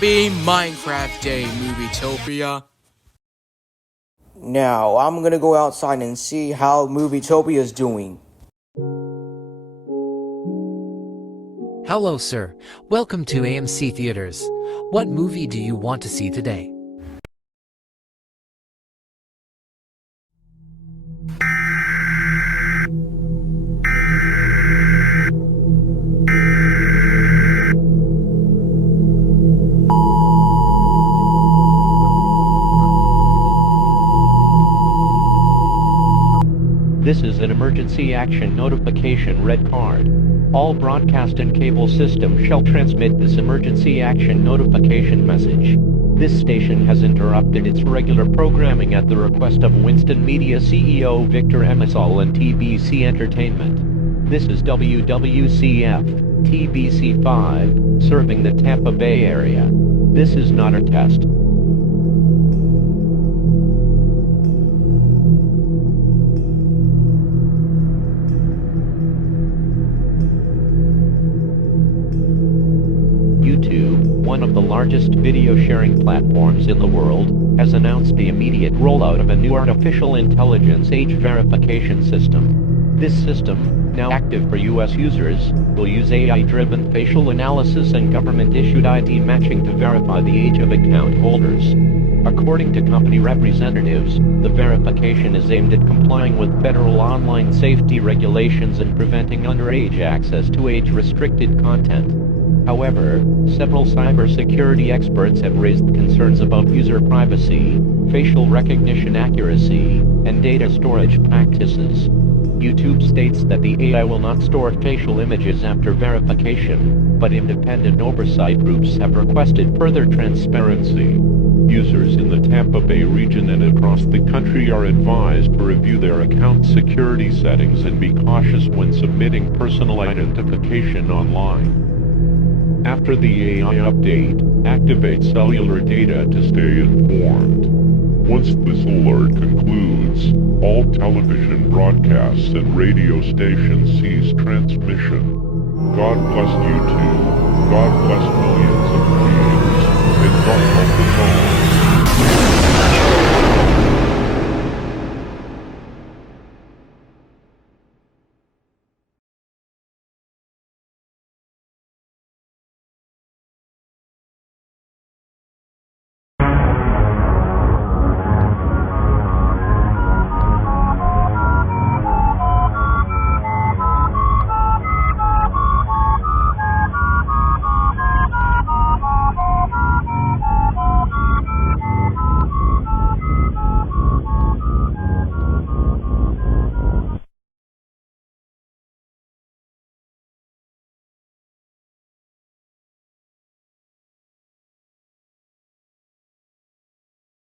Happy Minecraft Day, Movietopia. Now, I'm gonna go outside and see how Movietopia is doing. Hello, sir. Welcome to AMC Theaters. What movie do you want to see today? This is an emergency action notification red card. All broadcast and cable systems shall transmit this emergency action notification message. This station has interrupted its regular programming at the request of Winston Media CEO Victor Emisol and TBC Entertainment. This is WWCF, TBC 5, serving the Tampa Bay area. This is not a test. YouTube, one of the largest video sharing platforms in the world, has announced the immediate rollout of a new artificial intelligence age verification system. This system, now active for US users, will use AI-driven facial analysis and government-issued ID matching to verify the age of account holders. According to company representatives, the verification is aimed at complying with federal online safety regulations and preventing underage access to age-restricted content. However, several cybersecurity experts have raised concerns about user privacy, facial recognition accuracy, and data storage practices. YouTube states that the AI will not store facial images after verification, but independent oversight groups have requested further transparency. Users in the Tampa Bay region and across the country are advised to review their account security settings and be cautious when submitting personal identification online. After the AI update, activate cellular data to stay informed. Once this alert concludes, all television broadcasts and radio stations cease transmission. God bless YouTube, God bless millions of creators, and God help us all.